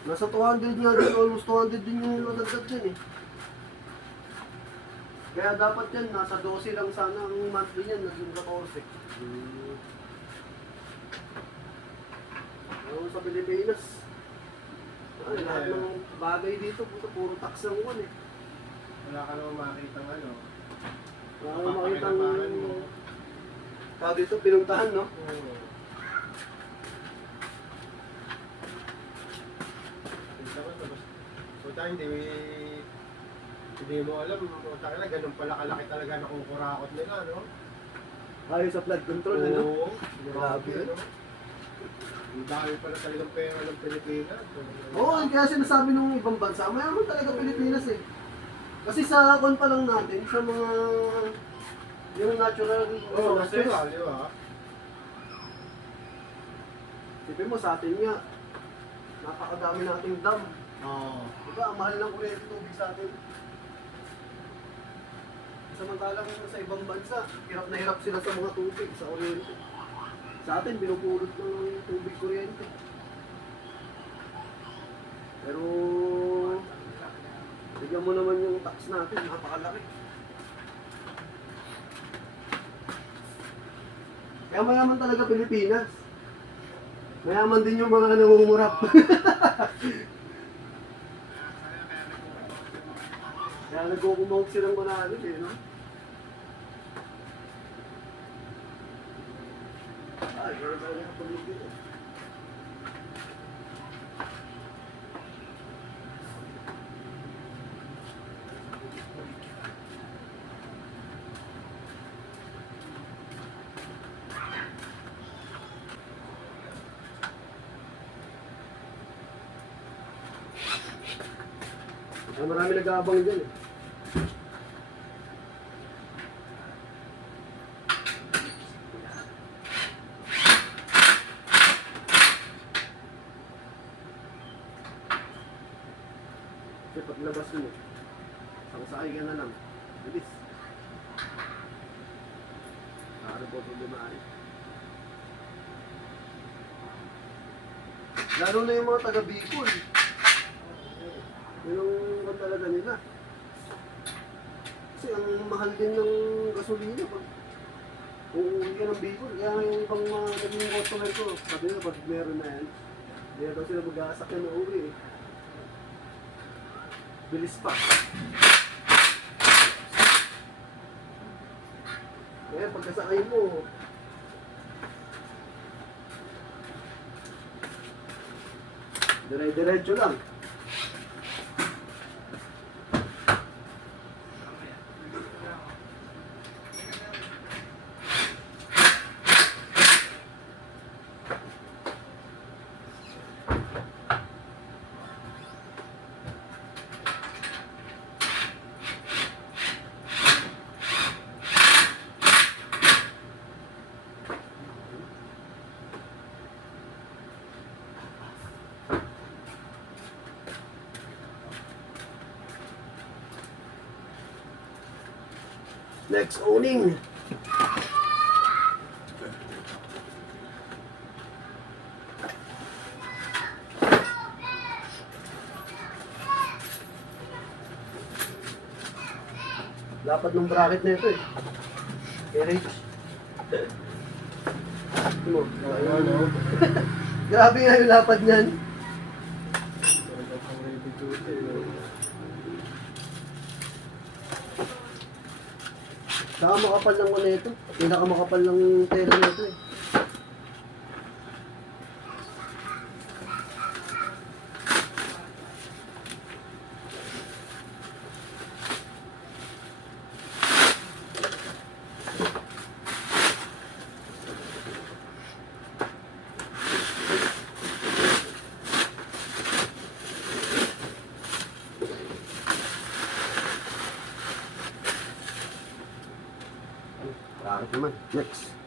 Nasa 200 nga din, almost 200 din yung nadagdag dyan eh. Kaya dapat yan, nasa 12 lang sana ang monthly niyan, naging 14. Ano sa Pilipinas? Ay, lahat ng bagay dito, puro tax lang ko eh. Wala ka naman makita ng ano. Wala ka makita ng... Kaya dito, pinuntahan, no? Oo. Puta, hindi mo alam, puta ka na, ganun pala kalaki talaga nakukurakot nila, no? Ayos sa flood control, ano? Oo, Grabe, ano? Ang dami pala talagang pera ng Pilipinas. Oo, kaya sinasabi ng ibang bansa, mayaman talaga Pilipinas eh. Kasi sa kon pa lang natin, sa mga yung natural Oo, resources. natural, di ba? Sipin mo sa atin nga, napakadami nating dam. Oo. Diba, ang mahal ng kuryente tubig sa atin. Samantalang sa ibang bansa, hirap na hirap sila sa mga tubig, sa kuryente. Sa atin, binupulot ng tubig kuryente. Pero, bigyan mo naman yung tax natin, napakalaki. Kaya mayaman talaga Pilipinas. Mayaman din yung mga nangungurap. Kaya nagkukumawag silang kunalit eh, no? Ay, pero tayo nakapagligid eh. Ay, marami nag-aabang dyan eh. Kasi paglabas mo, sangsakay ka na lang. Bilis. Nakano po ito dumaan. Lalo na yung mga taga Bicol. Yun ang talaga nila. Kasi ang mahal din ng gasolina pag uuwi ka ng Bicol. Kaya yung ibang naging customer ko, sabi nila pag meron na yan, hindi na daw sila mag-aasakyan na uwi eh. Bilis pa. Kaya pagkasakay mo, dire-diretso lang. Next owning. Dapat ng bracket na ito eh. RH. Ano? Ano? Grabe nga yung lapad niyan. Talagang pang ready duty, no? Saka makapal lang ko na ito. Pinakamakapal lang tela na ito eh. Bakit naman? Next.